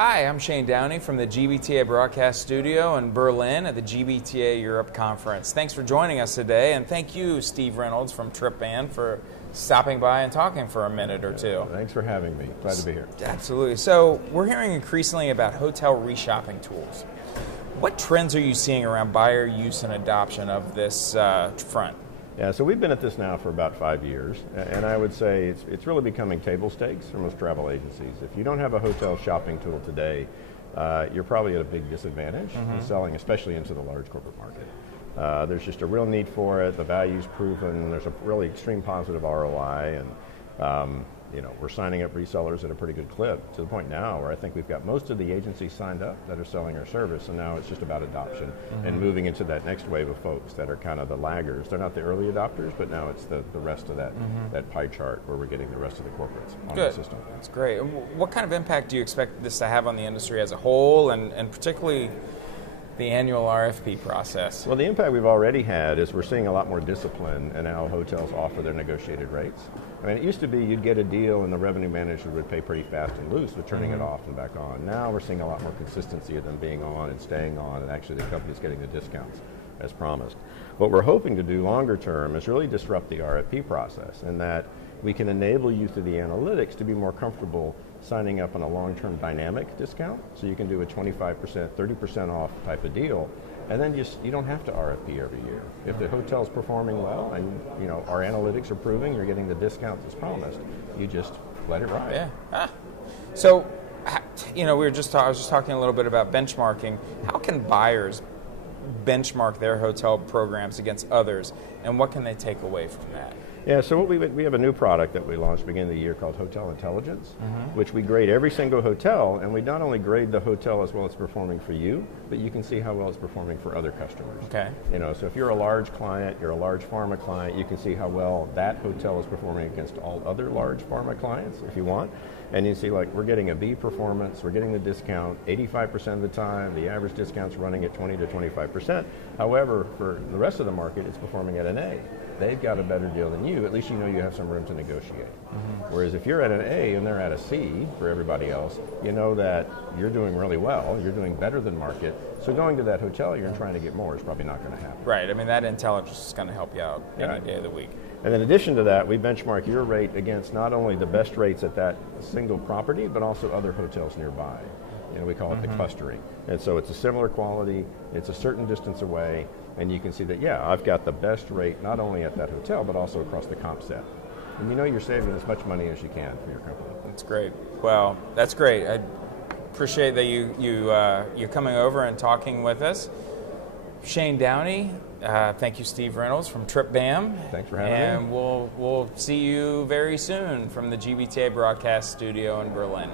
Hi, I'm Shane Downey from the GBTA broadcast studio in Berlin at the GBTA Europe Conference. Thanks for joining us today, and thank you, Steve Reynolds from TRIPBAM, for stopping by and talking for a minute or two. Thanks for having me. Glad to be here. Absolutely. So we're hearing increasingly about hotel reshopping tools. What trends are you seeing around buyer use and adoption of this front? Yeah, so we've been at this now for about 5 years, and I would say it's really becoming table stakes for most travel agencies. If you don't have a hotel shopping tool today, you're probably at a big disadvantage in selling, especially into the large corporate market. There's just a real need for it. The value's proven. There's a really extreme positive ROI, and we're signing up resellers at a pretty good clip, to the point now where I think we've got most of the agencies signed up that are selling our service, and now it's just about adoption and moving into that next wave of folks that are kind of the laggers. They're not the early adopters, but now it's the rest of that pie chart where we're getting the rest of the corporates on the system. That's great. What kind of impact do you expect this to have on the industry as a whole, and particularly the annual RFP process? Well, the impact we've already had is we're seeing a lot more discipline in how hotels offer their negotiated rates. I mean, it used to be you'd get a deal and the revenue manager would pay pretty fast and loose with turning it off and back on. Now we're seeing a lot more consistency of them being on and staying on, and actually the company's getting the discounts as promised. What we're hoping to do longer term is really disrupt the RFP process, in that we can enable you through the analytics to be more comfortable signing up on a long-term dynamic discount. So you can do a 25%, 30% off type of deal, and then you don't have to RFP every year. If the hotel's performing well and our analytics are proving you're getting the discounts as promised, you just let it ride. Yeah. So, I was just talking a little bit about benchmarking. How can buyers benchmark their hotel programs against others, and what can they take away from that? Yeah, so we have a new product that we launched beginning of the year called Hotel Intelligence, which we grade every single hotel, and we not only grade the hotel as well as performing for you, but you can see how well it's performing for other customers. Okay. So if you're a large client, you're a large pharma client, you can see how well that hotel is performing against all other large pharma clients, if you want. And you see, like, we're getting a B performance, we're getting the discount 85% of the time, the average discount's running at 20 to 25%. However, for the rest of the market, it's performing at an A. They've got a better deal than you. At least you know you have some room to negotiate. Whereas if you're at an A and they're at a C for everybody else, you know that you're doing really well, you're doing better than market, so going to that hotel you're trying to get more is probably not going to happen. Right, I mean, that intelligence is going to help you out any day of the week. And in addition to that, we benchmark your rate against not only the best rates at that single property, but also other hotels nearby. We call it the clustering. And so it's a similar quality, it's a certain distance away, and you can see that, I've got the best rate not only at that hotel, but also across the comp set. And you're saving as much money as you can for your company. That's great. Well, that's great. I appreciate that you're coming over and talking with us. Shane Downey, thank you, Steve Reynolds from TRIPBAM. Thanks for having me. And we'll see you very soon from the GBTA broadcast studio in Berlin.